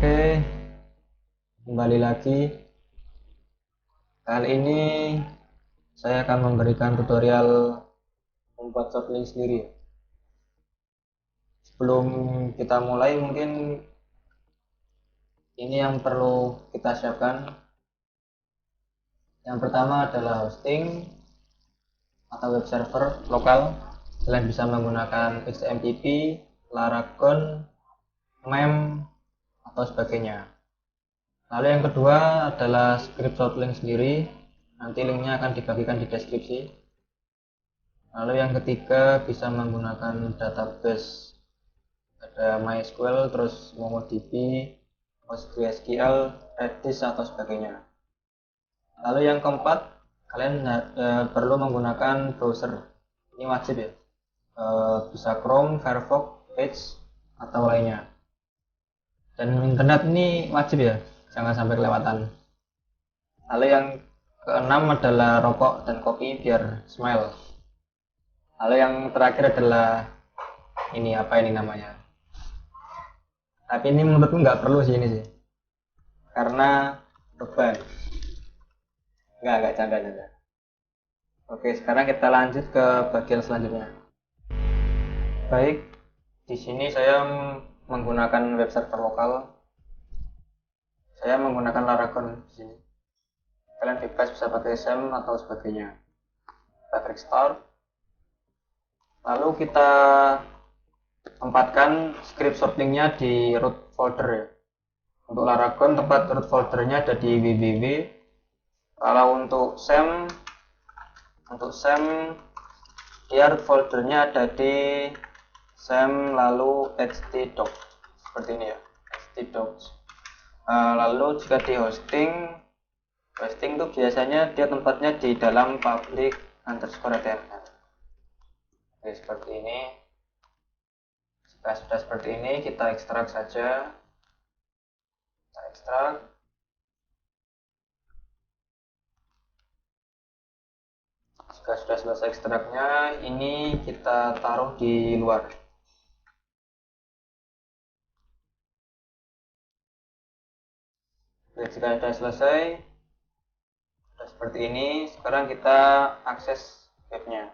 Oke, kembali lagi. Kali ini saya akan memberikan tutorial membuat shortlink sendiri. Sebelum kita mulai, mungkin ini yang perlu kita siapkan. Yang pertama adalah hosting atau web server lokal. Kalian bisa menggunakan XMPP, Laragon, Mem, atau sebagainya. Lalu yang kedua adalah script shortlink sendiri, nanti linknya akan dibagikan di deskripsi. Lalu yang ketiga bisa menggunakan database, ada MySQL, terus MongoDB, PostgreSQL, Redis atau sebagainya. Lalu yang keempat, kalian perlu menggunakan browser, ini wajib ya, bisa Chrome, Firefox, Edge atau lainnya. Dan internet ini wajib ya, jangan sampai kelewatan. Lalu yang keenam adalah rokok dan kopi biar smile. Lalu yang terakhir adalah ini, apa ini namanya, tapi ini menurutku nggak perlu sih ini sih, karena beban. Nggak canda. Oke, sekarang kita lanjut ke bagian selanjutnya. Baik, di sini saya menggunakan web server lokal. Saya menggunakan Laragon di sini. Kalian bebas bisa pakai SAM atau sebagainya. Kita klik start. Lalu kita tempatkan script shortlingnya di root folder ya. Untuk Laragon tempat root foldernya ada di www. Kalau untuk SAM dia root foldernya ada di SAM lalu htdoc seperti ini ya, htdoc. Lalu jika di hosting itu biasanya dia tempatnya di dalam public underscore html. Oke, seperti ini. Jika sudah seperti ini, kita ekstrak saja. Kita ekstrak. Jika sudah selesai ekstraknya, ini kita taruh di luar. Oke, jika sudah selesai, sudah seperti ini, sekarang kita akses webnya.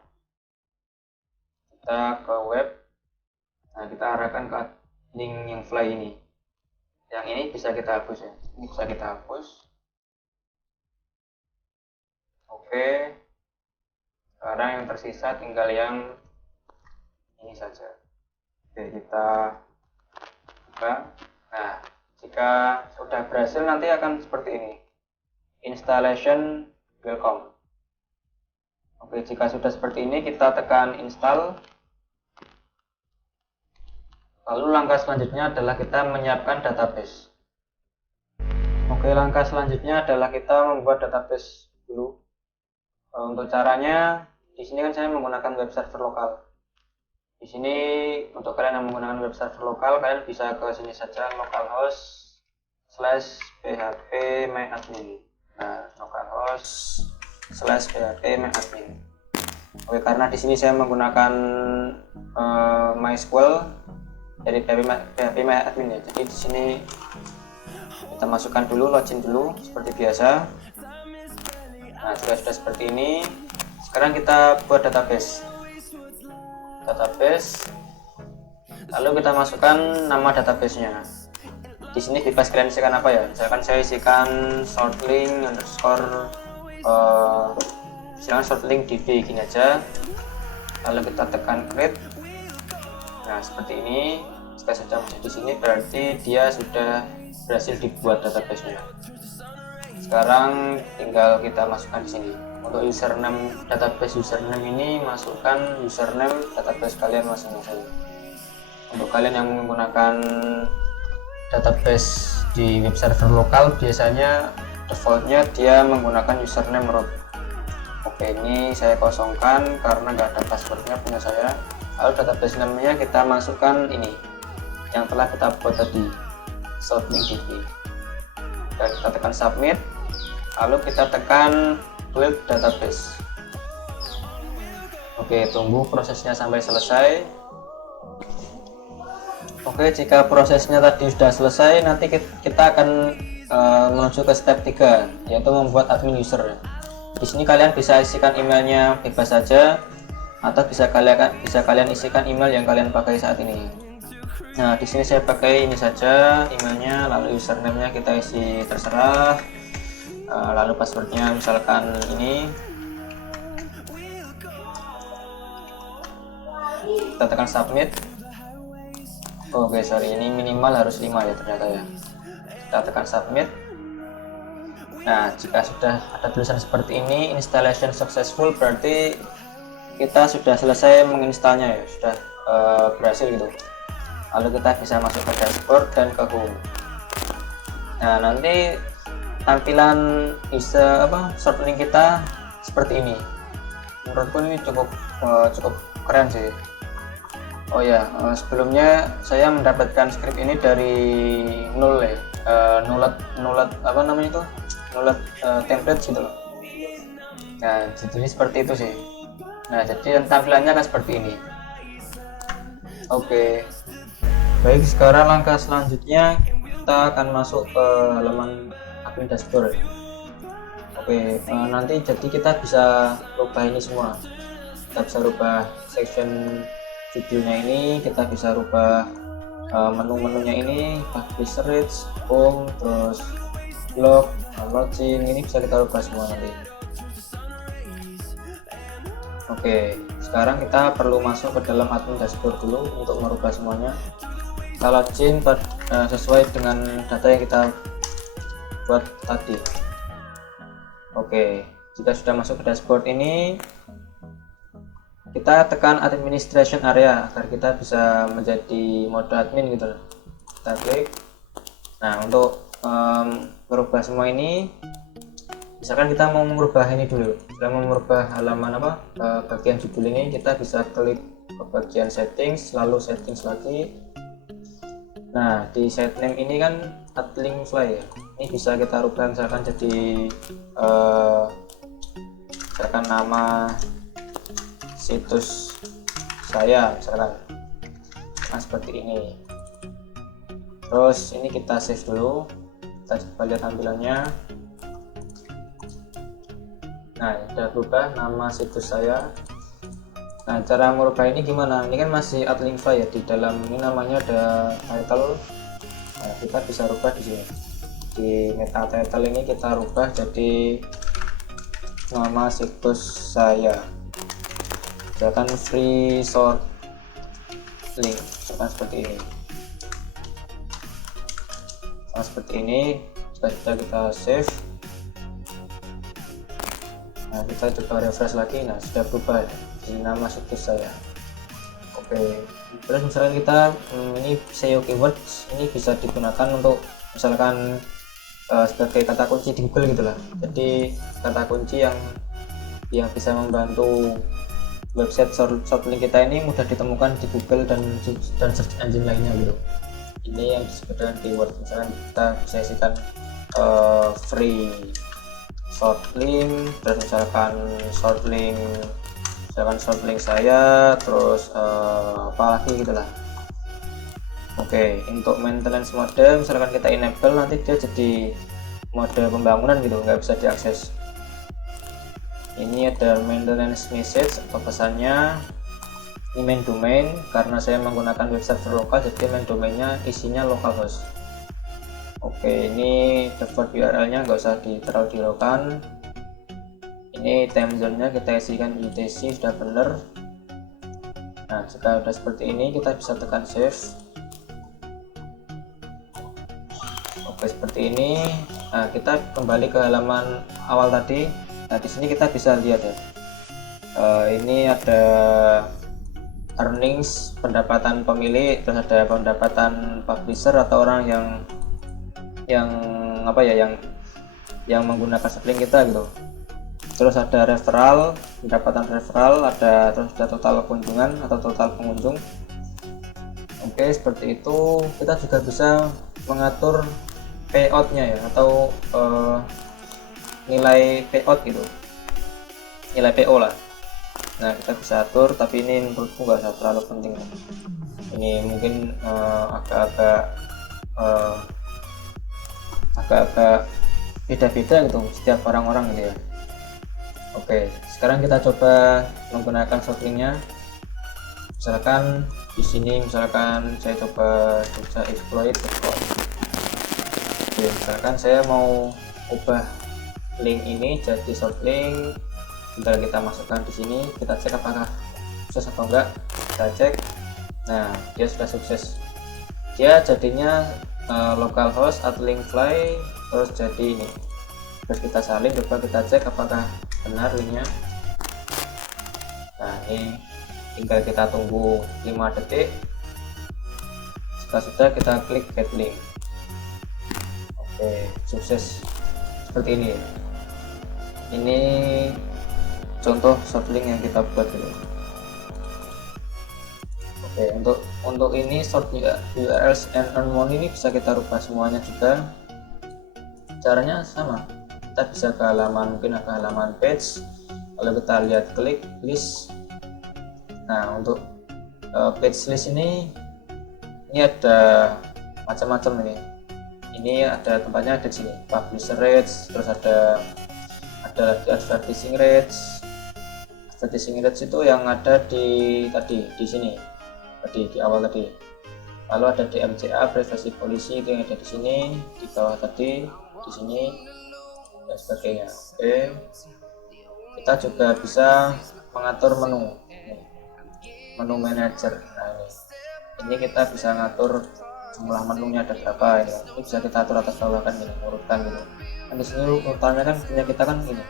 Kita ke web. Nah, kita arahkan ke link yang fly ini. Yang ini bisa kita hapus ya. Ini bisa kita hapus. Oke. Sekarang yang tersisa tinggal yang ini saja. Oke, kita buka. Nah, jika sudah berhasil nanti akan seperti ini. Installation welcome. Oke, jika sudah seperti ini kita tekan install. Lalu langkah selanjutnya adalah kita menyiapkan database. Oke, langkah selanjutnya adalah kita membuat database dulu. Untuk caranya, di sini kan saya menggunakan web server lokal. Di sini untuk kalian yang menggunakan web server lokal, kalian bisa ke sini saja, localhost/phpMyAdmin. Nah, localhost/phpMyAdmin. Oke, karena di sini saya menggunakan MySQL dari phpMyAdmin ya. Jadi di sini kita masukkan dulu, login dulu seperti biasa. Nah, sudah seperti ini. Sekarang kita buat database. Lalu kita masukkan nama databasenya. Di sini bebas kalian isikan apa ya. Misalkan saya isikan shortlink underscore misalkan shortlink db gini aja. Lalu kita tekan create. Nah, seperti ini. Jika sudah muncul di sini berarti dia sudah berhasil dibuat databasenya. Sekarang tinggal kita masukkan di sini. Untuk username, database username ini masukkan username database kalian masing-masing. Untuk kalian yang menggunakan database di web server lokal, biasanya defaultnya dia menggunakan username root. Oke, ini saya kosongkan karena nggak ada passwordnya punya saya. Lalu database namanya kita masukkan ini yang telah kita buat tadi, shortlink.db. Dan kita tekan submit. Lalu kita tekan build database. Oke, tunggu prosesnya sampai selesai. Oke, jika prosesnya tadi sudah selesai, nanti kita akan menuju ke step 3, yaitu membuat admin user. Di sini kalian bisa isikan emailnya bebas saja, atau bisa kalian isikan email yang kalian pakai saat ini. Nah, di sini saya pakai ini saja emailnya, lalu username-nya kita isi terserah, lalu passwordnya misalkan ini. Kita tekan submit. Oke, sorry, ini minimal harus 5 ya ternyata ya. Kita tekan submit. Nah, jika sudah ada tulisan seperti ini, installation successful, berarti kita sudah selesai menginstalnya ya, sudah berhasil gitu. Lalu kita bisa masuk ke dashboard dan ke home. Nah, nanti tampilan short link kita seperti ini. Menurutku ini cukup keren sih. Oh ya, sebelumnya saya mendapatkan script ini dari nul ya, nulet apa namanya itu, nulet template gitu loh. Nah, jadi seperti itu sih. Nah, jadi tampilannya akan seperti ini. Oke, baik, sekarang langkah selanjutnya kita akan masuk ke halaman admin dashboard. Oke, nanti jadi kita bisa rubah ini semua. Kita bisa rubah section judulnya ini, kita bisa rubah menu-menunya ini, publish reach, home, terus blog, login, ini bisa kita rubah semua nanti. Oke, sekarang kita perlu masuk ke dalam admin dashboard dulu untuk merubah semuanya. Kita login sesuai dengan data yang kita buat tadi. Oke, jika sudah masuk ke dashboard ini, kita tekan administration area agar kita bisa menjadi mode admin gitu. Kita klik. Nah, untuk merubah semua ini, misalkan kita mau merubah ini dulu, kita mau merubah halaman bagian judul ini, kita bisa klik ke bagian settings, lalu settings lagi. Nah, di set name ini kan add link fly ya, ini bisa kita rubah misalkan jadi misalkan nama situs saya misalkan, nah seperti ini. Terus ini kita save dulu, kita coba lihat tampilannya. Nah, sudah berubah nama situs saya. Nah, cara merubah ini gimana? Ini kan masih add link file ya, di dalam ini namanya ada title. Nah, kita bisa rubah di sini, di meta title ini kita rubah jadi nama situs saya, misalkan free short link, misalkan seperti ini. Nah, seperti ini. Jika sudah kita save, nah kita coba refresh lagi. Nah, sudah berubah di nama situs saya. Oke, terus misalkan kita ini SEO keywords ini bisa digunakan untuk misalkan sebagai kata kunci di Google gitulah. Jadi kata kunci yang bisa membantu website short link kita ini mudah ditemukan di Google dan search engine lainnya gitu. Ini yang disebut dengan keyword. Misalkan kita bisa isikan free short link, terus misalkan short link saya, terus apa lagi gitulah. Oke, untuk maintenance mode misalkan kita enable, nanti dia jadi mode pembangunan gitu, nggak bisa diakses. Ini ada maintenance message atau pesannya. Ini main domain, karena saya menggunakan website lokal jadi main domainnya isinya localhost. Oke, ini default URL-nya nggak usah terlalu dihiraukan. Ini time zone-nya kita isikan UTC, sudah benar. Nah, jika sudah seperti ini kita bisa tekan save. Oke, seperti ini. Nah, kita kembali ke halaman awal tadi. Nah, di sini kita bisa lihat ya, ini ada earnings, pendapatan pemilik, terus ada pendapatan publisher atau orang yang menggunakan link kita gitu. Terus ada referral, pendapatan referral, terus ada total kunjungan atau total pengunjung. Oke, seperti itu. Kita juga bisa mengatur payout-nya ya, atau nilai payout gitu, nilai PO lah. Nah, kita bisa atur, tapi ini menurutku nggak terlalu penting. Ini mungkin agak-agak beda-beda gitu setiap orang-orang gitu ya. Oke, sekarang kita coba menggunakan shortlinknya. Misalkan di sini, misalkan saya coba exploit. Oke, misalkan saya mau ubah link ini jadi shortlink, tinggal kita masukkan di sini, kita cek apakah sukses atau enggak. Kita cek, nah dia sudah sukses. Dia jadinya localhost @link fly, terus jadi ini. Terus kita salin, coba kita cek apakah benar linknya. Nah ini tinggal kita tunggu 5 detik. Jika sudah, kita klik get link. Oke, sukses seperti ini. Ini contoh shortlink yang kita buat dulu. Oke, untuk ini short URLs and earn money ini bisa kita rubah semuanya juga. Caranya sama, kita bisa ke halaman, mungkin ke halaman page, lalu kita lihat klik list. Nah untuk page list ini ada macam-macam ini ada tempatnya, ada di sini publisher rates, terus ada lagi advertising rates. Advertising rates itu yang ada di sini di awal tadi. Lalu ada DMCA, privasi polisi, itu yang ada di sini, di bawah tadi, di sini, dan sebagainya. Oke, kita juga bisa mengatur menu manager. Nah ini kita bisa ngatur jumlah menunya ada berapa. Ini bisa kita atur atas bawah kan, urutkan gitu. Di sini urutannya kan punya kita kan ini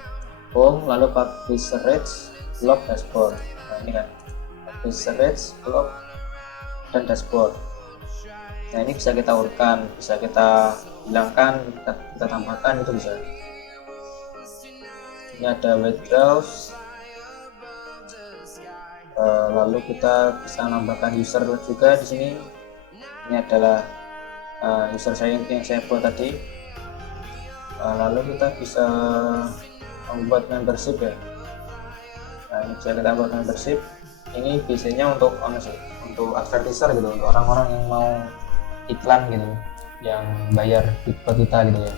home, lalu publisher rates, blog, dashboard. Nah ini kan publisher rates, blog, dan dashboard. Nah ini bisa kita urutkan, bisa kita hilangkan, kita tambahkan, itu bisa. Ini ada web browse, lalu kita bisa menambahkan user juga di sini. Ini adalah user saya yang saya buat tadi. Lalu kita bisa membuat membership ya. Nah ini bisa kita buat membership. Ini biasanya untuk advertiser gitu, untuk orang-orang yang mau iklan gitu, yang bayar buat kita gitu ya.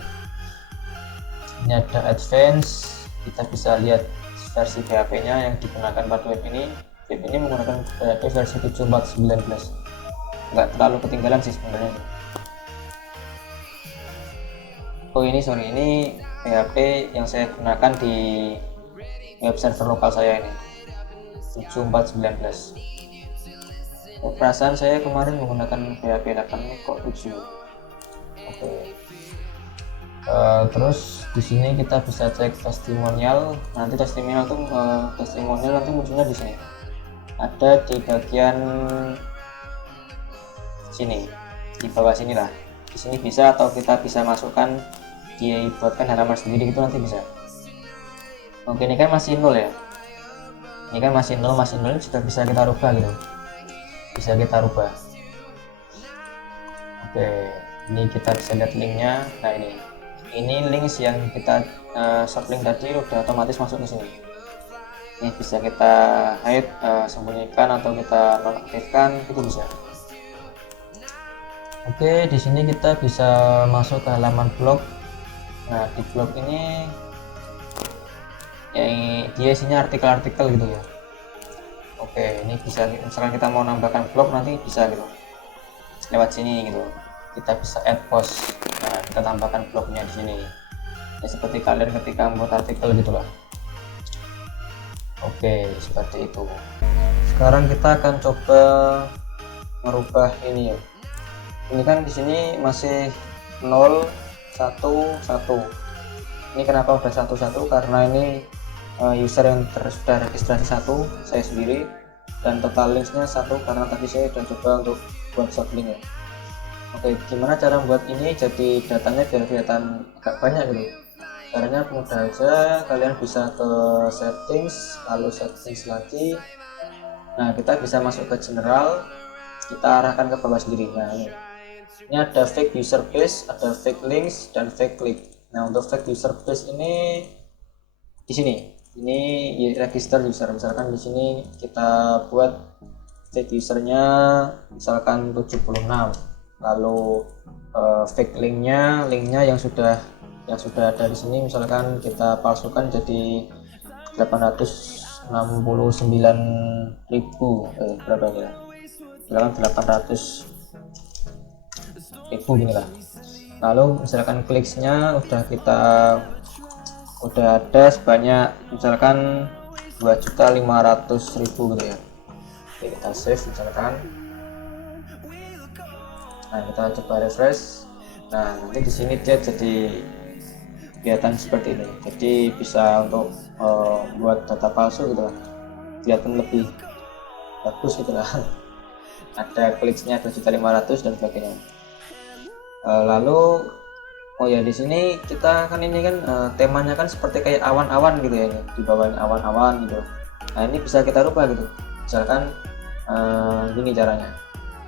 Ini ada advance, kita bisa lihat versi PHP nya yang digunakan pada web ini. Web ini menggunakan PHP versi 7.4.19, nggak terlalu ketinggalan sih sebenarnya. Oh ini PHP yang saya gunakan di web server lokal saya ini 7.4.19. Perasaan saya kemarin menggunakan PHP 8 ini kok 7. Oke. Terus di sini kita bisa cek testimonial. Nanti testimonial nanti munculnya di sini. Ada di bagian sini, di bawah sini lah. Di sini bisa, atau kita bisa masukkan dibuatkan halaman sendiri itu nanti bisa. Oke, ini kan masih 0 ya. Ini kan masih 0 sudah bisa kita rubah gitu. Bisa kita rubah. Oke, ini kita bisa lihat linknya. Nah ini link yang kita shortlink tadi udah otomatis masuk ke sini. Ini bisa kita hide, sembunyikan, atau kita nonaktifkan, itu bisa. Oke, di sini kita bisa masuk ke halaman blog. Nah di blog ini dia isinya artikel-artikel gitu ya. Oke, ini bisa, misalkan kita mau nambahkan blog nanti bisa gitu lewat sini gitu. Kita bisa add post. Nah kita tambahkan blognya di sini ya, seperti kalian ketika membuat artikel gitulah. Oke, seperti itu. Sekarang kita akan coba merubah ini ya. Ini kan di sini masih 0 1 1. Ini kenapa udah 1 1? Karena ini user yang sudah registrasi 1, saya sendiri, dan total linksnya 1 karena tadi saya sudah coba untuk buat shortlink ya. Oke, gimana cara buat ini jadi datanya biar kelihatan agak banyak gitu? Caranya mudah aja, kalian bisa ke settings, lalu settings lagi. Nah kita bisa masuk ke general, kita arahkan ke bawah sendiri. Nah ini ada fake user base, ada fake links, dan fake click. Nah untuk fake user base ini di sini, ini register user. Misalkan di sini kita buat state usernya misalkan 76, lalu fake linknya yang sudah ada di sini misalkan kita palsukan jadi 869.000 berapa ya, misalkan 800.000 gini lah. Lalu misalkan kliksnya udah ada sebanyak misalkan 2.500.000 gitu ya. Oke, kita save misalkan. Nah, kita coba refresh. Nah, nanti di sini dia jadi kelihatan seperti ini. Jadi bisa untuk buat data palsu gitu lah, kelihatan lebih bagus gitu lah. Ada kliknya 2.500.000 dan sebagainya. Lalu oh ya, di sini kita kan ini kan temanya kan seperti kayak awan-awan gitu ya, ini di bawah awan-awan gitu. Nah, ini bisa kita rubah gitu. Misalkan gini caranya.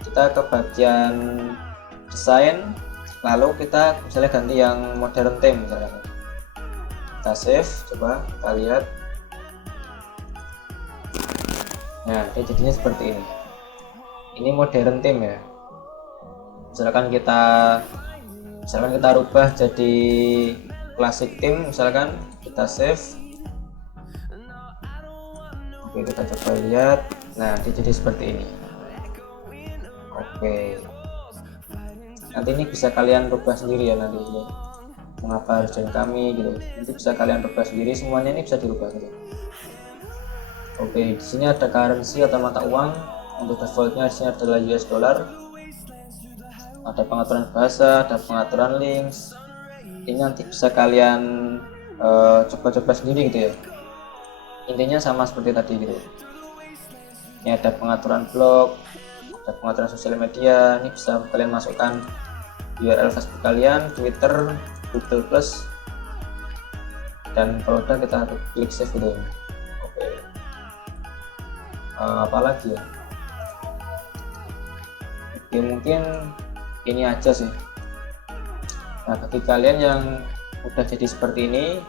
Kita ke bagian desain, lalu kita misalnya ganti yang modern theme misalkan. Kita save, coba kita lihat. Nah, ini jadinya seperti ini. Ini modern theme ya. Misalkan kita rubah jadi classic theme, misalkan kita save. Oke, kita coba lihat. Nah, dia jadi seperti ini. Oke, nanti ini bisa kalian rubah sendiri ya nanti ya. Mengapa harus join kami gitu, nanti bisa kalian rubah sendiri, semuanya ini bisa dirubah gitu. Oke, di sini ada currency atau mata uang. Untuk defaultnya di sini adalah US dollar. Ada pengaturan bahasa, ada pengaturan links. Ini nanti bisa kalian coba-coba sendiri gitu ya. Intinya sama seperti tadi gitu. Ini ada pengaturan blog, ada pengaturan sosial media. Ini bisa kalian masukkan URL Facebook kalian, Twitter, Google Plus, dan kalau udah kita klik save gitu. Oke. Apalagi ya? Oke, mungkin ini aja sih. Nah, bagi kalian yang udah jadi seperti ini,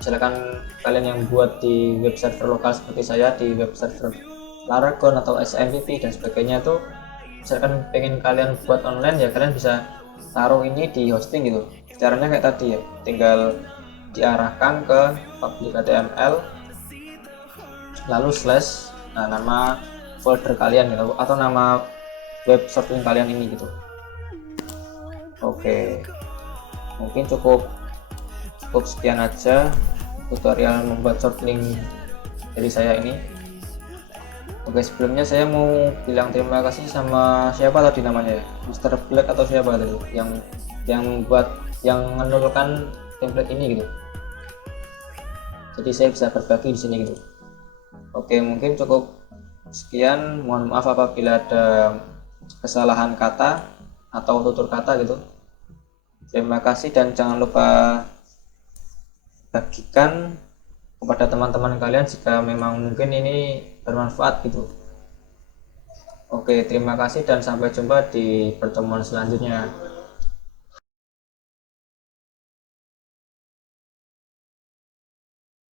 misalkan kalian yang buat di web server lokal seperti saya, di web server Laragon atau SMTP dan sebagainya tuh, misalkan pengen kalian buat online ya kalian bisa taruh ini di hosting gitu. Caranya kayak tadi ya, tinggal diarahkan ke public HTML lalu slash nama folder kalian gitu, atau nama web server kalian ini gitu. Oke, mungkin cukup sekian aja tutorial membuat short link dari saya ini. Oke, sebelumnya saya mau bilang terima kasih sama siapa tadi namanya ya, Mr. Black atau siapa tadi yang menurunkan template ini gitu. Jadi saya bisa berbagi di sini gitu. Oke, mungkin cukup sekian. Mohon maaf apabila ada kesalahan kata atau tutur kata gitu. Terima kasih dan jangan lupa bagikan kepada teman-teman kalian jika memang mungkin ini bermanfaat gitu. Oke, terima kasih dan sampai jumpa di pertemuan selanjutnya.